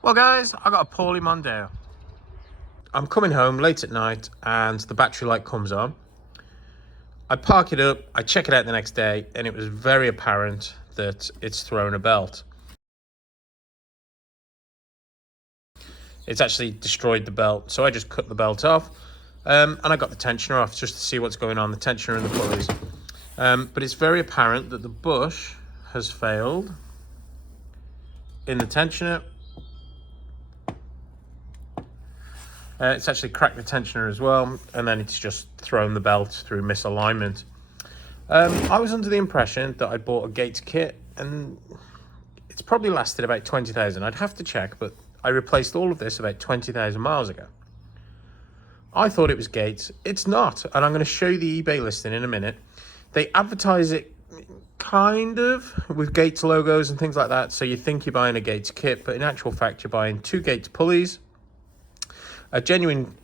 Well guys, I got a poorly Mondeo. I'm coming home late at night and the battery light comes on. I park it up, I check it out the next day, and it was very apparent that it's thrown a belt. It's actually destroyed the belt, so I just cut the belt off, and I got the tensioner off just to see what's going on, the tensioner and the pulleys. But it's very apparent that the bush has failed in the tensioner. It's actually cracked the tensioner as well, and then it's just thrown the belt through misalignment. I was under the impression that I bought a Gates kit, and it's probably lasted about 20,000. I'd have to check, but I replaced all of this about 20,000 miles ago. I thought it was Gates. It's not, and I'm going to show you the eBay listing in a minute. They advertise it kind of with Gates logos and things like that, so you think you're buying a Gates kit, but in actual fact you're buying 2 Gates pulleys, a genuine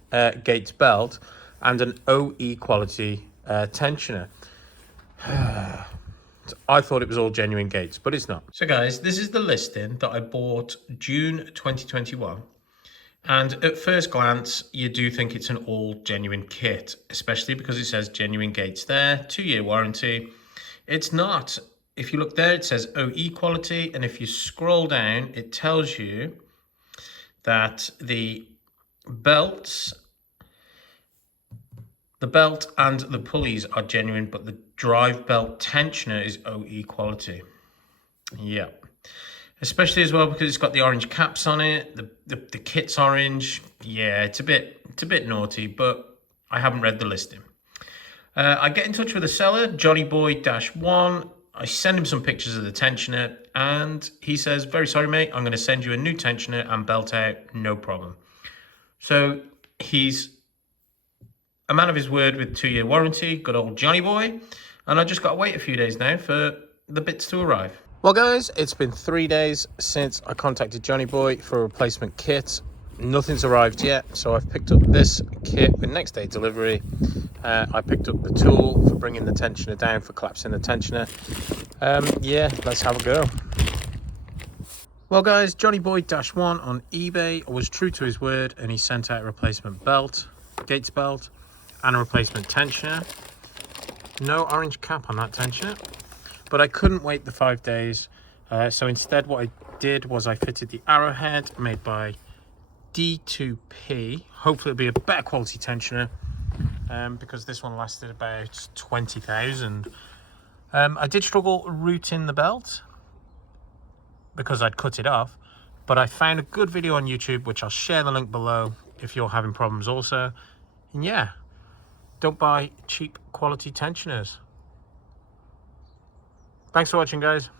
Gates belt, and an OE quality tensioner. I thought it was all genuine Gates, but it's not. So guys, this is the listing that I bought June 2021. And at first glance, you do think it's an all genuine kit, especially because it says genuine Gates there, 2-year warranty. It's not. If you look there, it says OE quality. And if you scroll down, it tells you that the belt and the pulleys are genuine, but the drive belt tensioner is OE quality. Yeah. Especially as well because it's got the orange caps on it. The kit's orange. Yeah, it's a bit naughty, but I haven't read the listing. I get in touch with the seller, JohnnyBoy-1. I send him some pictures of the tensioner, and he says, "Very sorry, mate. I'm going to send you a new tensioner and belt out, no problem." So he's a man of his word with 2-year warranty, good old Johnny Boy. And I just got to wait a few days now for the bits to arrive. Well guys, it's been 3 days since I contacted Johnny Boy for a replacement kit. Nothing's arrived yet, so I've picked up this kit with next day delivery. I picked up the tool for bringing the tensioner down, for collapsing the tensioner. Yeah, let's have a go. Well guys, JohnnyBoy-1 on eBay was true to his word, and he sent out a replacement belt, Gates belt, and a replacement tensioner. No orange cap on that tensioner, but I couldn't wait the 5 days. So instead what I did was I fitted the Arrowhead made by D2P. Hopefully it'll be a better quality tensioner, because this one lasted about 20,000. I did struggle routing the belt because I'd cut it off, but I found a good video on YouTube, which I'll share the link below if you're having problems also. And yeah, don't buy cheap quality tensioners. Thanks for watching, guys.